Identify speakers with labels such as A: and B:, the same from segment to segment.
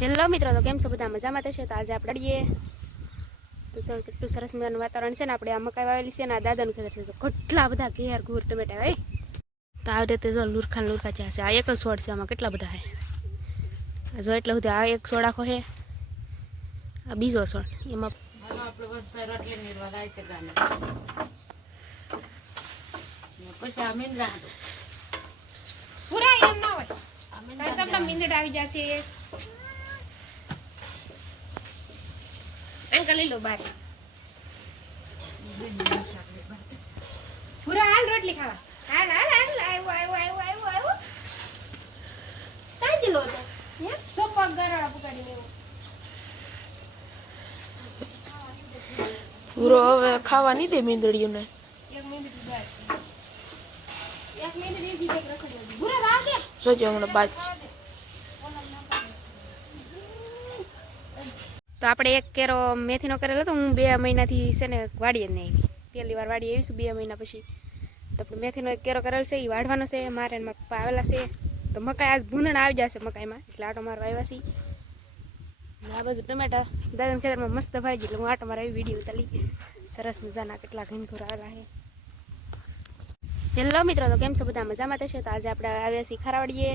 A: Hello મિત્રો તો કેમ છો બધા મજામાં થશે તો આજે આપણે અડીએ તો જો કેટલું સરસ મજાનું વાતાવરણ છે ને આપણે આ મકાઈ વાવેલી છે ને આ દાદાનું ખેતર છે તો કેટલા બધા ઘેર ઘૂર ટમેટા હોય તો આવી રીતે જો લુરખાન લુરખા છે આ એક જ છોડ છે આમાં કેટલા બધા છે આ જો એટલે સુધી આ એક છોડ આખો છે આ બીજો છોડ એમાં
B: હાલો આપણે વસ્તા રોટલી નીરવા લાય છે ગાને ને પછી આ મીંદરા હાટુ.
A: પૂરા એમ ના હોય
B: આ મીંદરા
A: તમને મીંદડ આવી જશે અંકલ લઈ લો બાર. પૂરા હાલ રોટલી ખાવા. હાલ હાલ હાલ આવ્યો આવ્યો આવ્યો આવ્યો આવ્યો કાંઈ લો તો તો પગ ગરાળા પકડીને એવું.
C: પૂરો હવે ખાવા નહીં દે મીંદડીઓને
A: એક હમણાં બસ એક મિનિટ એ બીજે રખડ્યો પૂરા વાગે
C: જોજો હમણાં બાજ
A: તો આપણે એક કેરો મેથીનો કરેલો હતો, હું બે મહિનાથી છે ને વાડીએ જ નહીં આવી. પહેલી વાર વાડી આવીશું બે મહિના પછી. તો આપણે મેથીનો એક કેરો કરેલો છે એ વાઢવાનો છે, મારે એમાં પપ્પા આવેલા છે. તો મકાઈ આજ ભૂંદણા આવી જશે મકાઈમાં, એટલે આટો મારવા આવ્યા છે આ બાજુ ટમેટા દાદાના ખેતરમાં મસ્ત ભાઈ એટલે હું આટો મારા આવી વીડિયો ઉતારી. સરસ મજાના કેટલા ઘનઘોર આવેલા છે. હેલો મિત્રો, તો કેમ છો? બધા મજામાં થશે તો આજે આપણે આવ્યા છીએ ખારાવાડીએ.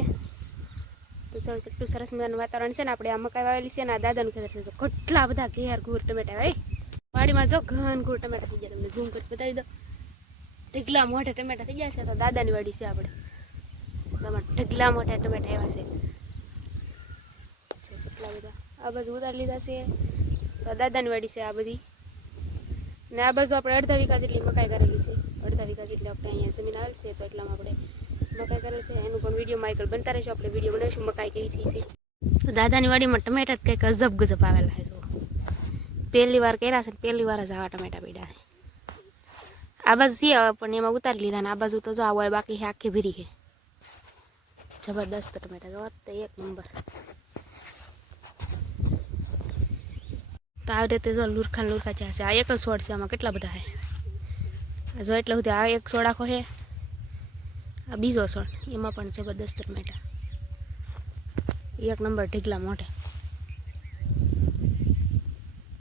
A: તો જો કેટલું સરસ મજાનું વાતાવરણ છે ને આપણે આ મકાઈ વાવેલી છે ને આ દાદાનું ખેતર છે. તો કેટલા બધા ઘેર ઘૂર ટમેટા હોય વાડીમાં જો ઘન ઘૂર ટમેટા થઈ ગયા, તમને ઝૂમ કરી બતાવી દો ઢગલા મોટા ટમેટા થઈ ગયા છે, તો દાદાની વાડી છે આપણે. ઢગલા મોટા ટમેટા એવા છે. કેટલા બધા? આ બાજુ ઉતારી લીધા છે. તો દાદાની વાડી છે આ બધી. ને આ બાજુ આપણે અડધા વીઘા જેટલી મકાઈ કરેલી છે. અડધા વીઘા જેટલી આપણે અહીંયા જમીન આવેલી છે, તો એટલામાં આપણે મકાઈ કરેલ છે એનું પણ વિડીયોમાં આગળ બનતા રહેશું આપણે વિડીયો બનાવીશું મકાઈ કઈ થઈ છે તો દાદાની વાડીમાં ટમેટા જ કંઈક અજબ ગજબ આવેલા છે જો પહેલી વાર કર્યા છે ને પહેલી વાર જ આવા ટમેટા પડ્યા છે આ બાજુ છે હવે પણ એમાં ઉતારી લીધા ને આ બાજુ તો જો આવો હોય બાકી છે આખી ભીરી છે જબરદસ્ત ટમેટા જો તો એક નંબર તો આવી રીતે જો લુરખાન લુરખા છે આ એક જ છોડ છે આમાં કેટલા બધા છે આ જો એટલે સુધી આ એક છોડ આખો છે આ બીજો છોડ એમાં પણ જબરદસ્ત ટમેટા એક નંબર ઢીકલા મોઢે.